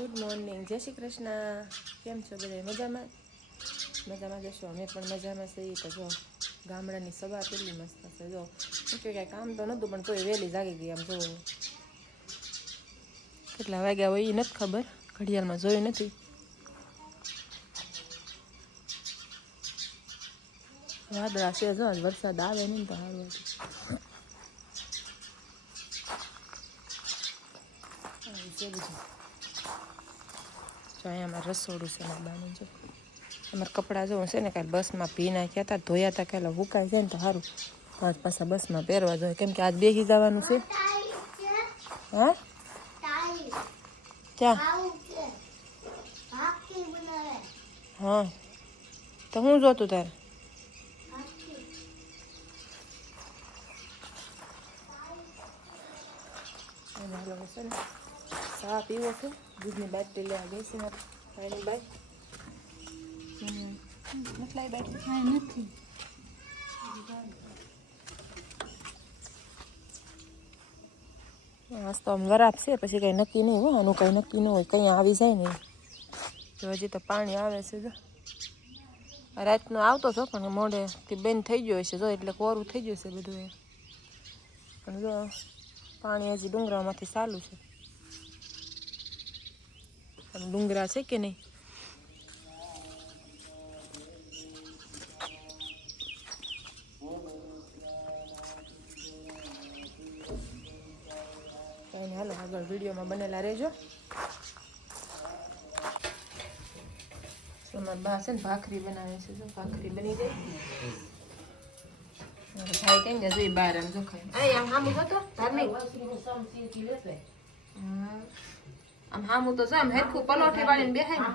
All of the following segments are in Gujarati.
ગુડ મોર્નિંગ, જય શ્રી કૃષ્ણ. કેમ છો બધા? મજામાં મજામાં જશો? અમે પણ મજામાં છીએ. તો જો ગામડાની સવાર કેટલી મસ્ત છે. જો કે કાંઈ કામ તો નહોતું પણ તોય વહેલી જાગી ગઈ. આમ જો કેટલા વાગ્યા હોય એ નથી ખબર, ઘડિયાળમાં જોયું નથી. વાદળા છે, જો વરસાદ આવે નહીં તો સારું હતું. છે બધું જો અહીંયા અમારે રસોડું છે બાનું. જો અમારે કપડાં જોવું છે ને, કાંઈ બસમાં ભી નાખ્યા હતા, ધોયા હતા, કાલે હુકાઈ જાય ને તો સારું. પાંચ પાછા બસમાં પહેરવા જોઈએ, કેમ કે આજ બેસી જવાનું છે. હા ક્યાં? હા તો હું જોતું તારે? છે ને ચા પીવો છે, દૂધની બાટલી લેવા ગઈ છે મારી ભાઈની બાઈ. નથી બાટલી? હા નથી. આજ તો આમ વરાપ છે, પછી કંઈ નક્કી નહીં હોય. આનું કંઈ નક્કી ન હોય, કંઈ આવી જાય નહીં. તો હજી તો પાણી આવે છે. જો રાતનો આવતો હતો પણ મોડેથી બંધ થઈ ગયો હશે. જો એટલે કોરું થઈ ગયું છે બધું એ. પણ જો પાણી હજી ડુંગરામાંથી ચાલુ છે. પણ ડુંગરા છે કે નહીં? કંઈ હાલો આગળ વિડીયોમાં બનેલા રહેજો. અમારા બા છે ને ભાખરી બનાવે છે. જો ભાખરી બની જાય. ભાઈ કઈ જાય જોઈ બહાર આમ જો ખાય. આમ હામું જતો ધાર્મિક આમ હામું તો આમ હેરખું પલોઠી વાળીને બેહાય ને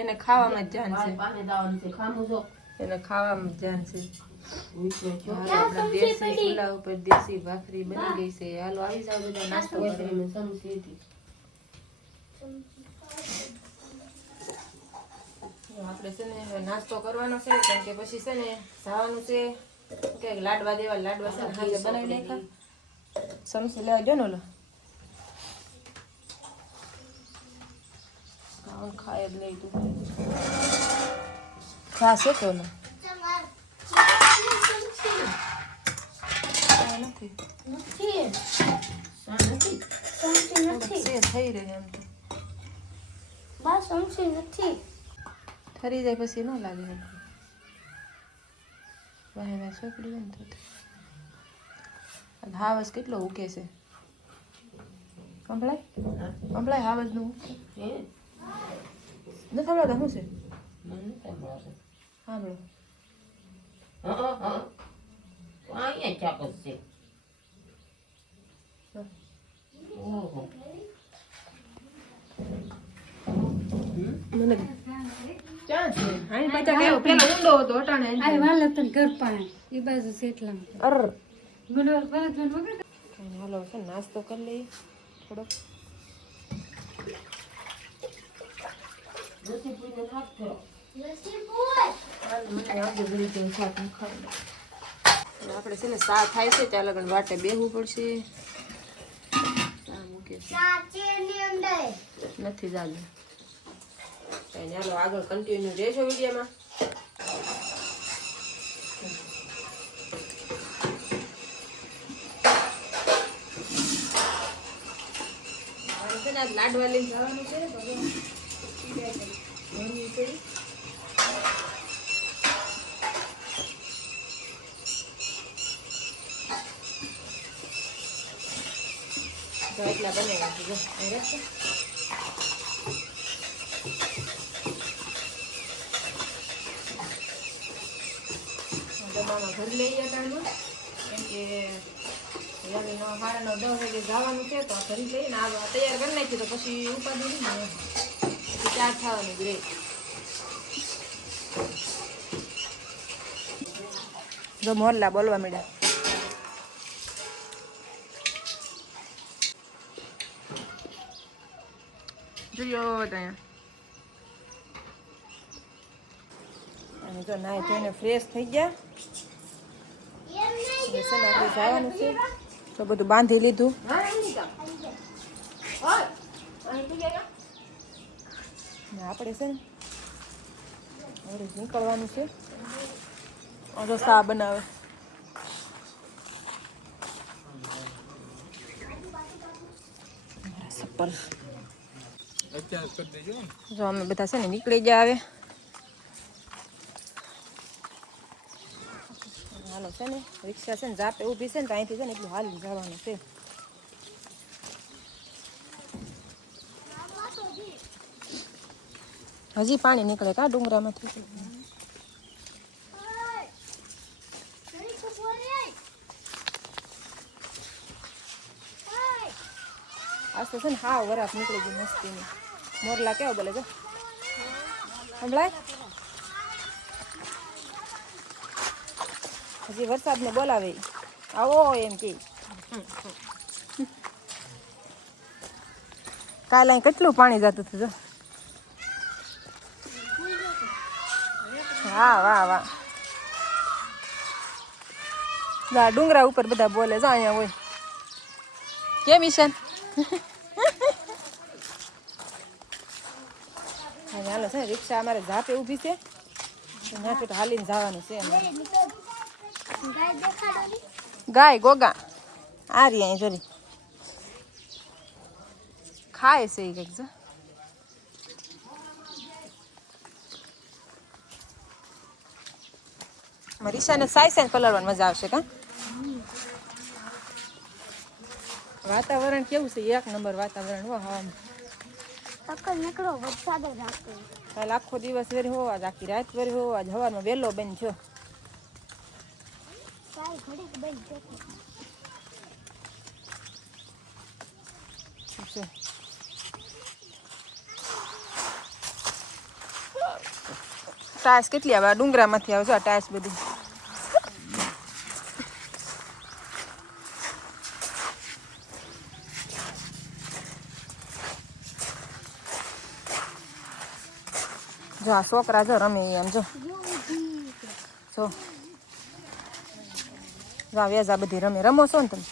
એને ખાવામાં જ ધ્યાન છે. એને ખાવામાં જ ધ્યાન છે. દેશી ચૂલા ઉપર દેશી ભાખરી બની ગઈ છે. હાલો આવી જાવ બધા નાસ્તો કરીને. આપણે છે ને નાસ્તો કરવાનો છે, કેમ કે પછી છે ને જવાનું છે કે લાડવા દેવા. લાડવા છે ને હાજે બનાવી નાખ્યા. સમસી લેવા ગયો ને ઓલો ખાય જ લઈ તું ખા છે તો ને થઈ રહે એમ તો ઠરી જાય પછી ન લાગે. વાહ છોકરી એમ થતી હાવસ કેટલો ઉકે છે. સંભળાય હાવસ નું ન સંભળાતા શું છે? સાંભળો મને ક્યાં છે? આની પાછા કેવો પેલો ઊંડો હતો અટાણે આ વાલે તો ઘર પાણે ઈ બાજુ છે એટલા અર ગુનો બરાબર વગર હાલો છે નાસ્તો કરી લઈ થોડો. લસી પૂઈને નાખજો. લસી પૂય મને આજે ભરી દઉં શાક ખાઈ. આપણે છે ને સા થાય છે ત્યાં લગન વાટે બેહવું પડશે. મૂકે છે નથી જાગી. ચાલો આગળ કન્ટિન્યુ રહેજો વિડીયોમાં. લાડવા લઈને જવાનું છે. એટલા બનેલા છે. જો રાખશે જમામાં ઘર લઈ ગયા ટાણમાં, કેમ કે સાડા 9-10 વાગે જવાનું છે. તો ઘરે લઈને તૈયાર કરી નાખી તો પછી ઉપાધિ નહીં ને પછી ચાર થવાની જ રહે. જો મોરલા બોલવા મળ્યા. જોયો ત્યાં અને જો નાઈ ધોઈને ફ્રેશ થઈ ગયા. આપણે જવાનું છે તો બધું બાંધી લીધું. ને આપણે છે ને હવે નીકળવાનું છે. રસા બનાવે સપર. જો અમે બધા છે ને નીકળી ગયા હવે. હાલો છે ને રિક્ષા છે ને જાપે ઊભી છે ને તો અહીંથી છે ને એટલું હાલી જવાનું છે. હજી પાણી નીકળે કા ડુંગરામાંથી. આજ તો છે ને હાવ વરાપ નીકળી ગઈ મસ્તીની. મોરલા કેવો બોલે જો સંભળાય. હજી વરસાદને બોલાવે આવો એમ કે. કાલે અહીં કેટલું પાણી જતું હતું જો. હા વાહ વાહ. ડુંગરા ઉપર બધા બોલે જો અહીંયા હોય કેમ ઈશાન. હાલો છે રિક્ષા અમારે ઝાપે ઊભી છે. ત્યાં હાલીને જવાનું છે. ગાય ગોગા આ રહી અહીં જરી ખાય છે એ કંઈક જો. રીશાને સાઈ સાઈ પલળવાની મજા આવશે કા. વાતાવરણ કેવું છે એક નંબર વાતાવરણ હો. હવામાં કાલે આખો દિવસ વેરી હોવા આખી રાત વેરી હોવા હવામાં વહેલો બેન થયો. ટાયસ કેટલી આવે ડુંગરામાંથી આવે છે આ ટાયસ બધી. જો આ છોકરા જો રમે એમ જો જો વેજા બધી રમે. રમો છો ને તમે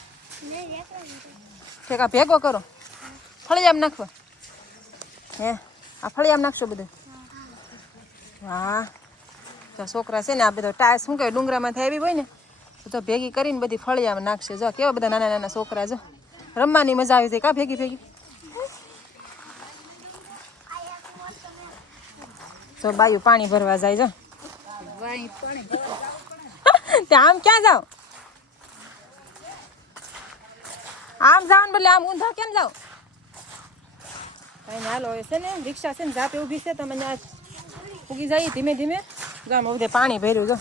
ઠેકા ભેગો કરો ફળિયામ નાખવા. હે આ ફળિયામ નાખશો બધું. હા તો છોકરા છે ને આ બધો ટાયસ શું કહે ડુંગરામાંથી આવી હોય ને તો ભેગી કરીને બધી ફળિયામાં નાખશે. જો કેવા બધા નાના નાના છોકરા જો રમવાની મજા આવી જાય કા ભેગી ભેગી. તો બાયું પાણી ભરવા જાય જો. ત્યાં આમ ક્યાં જાઓ આમ જાવ બદલે આમ ઊંધા કેમ જાઓ. કઈ હાલો છે ને રિક્ષા છે ને જાપે ઊભી છે તમે ત્યાં ઉગી જાય ધીમે ધીમે. ગામ બધે પાણી ભર્યું જો.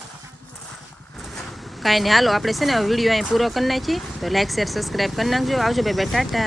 કાંઈ નહીં હાલો આપણે છે ને વિડીયો અહીં પૂરો કરી નાખીએ. તો લાઈક શેર સબસ્ક્રાઈબ કરી નાખજો. આવજો ભાઈ ટાટા.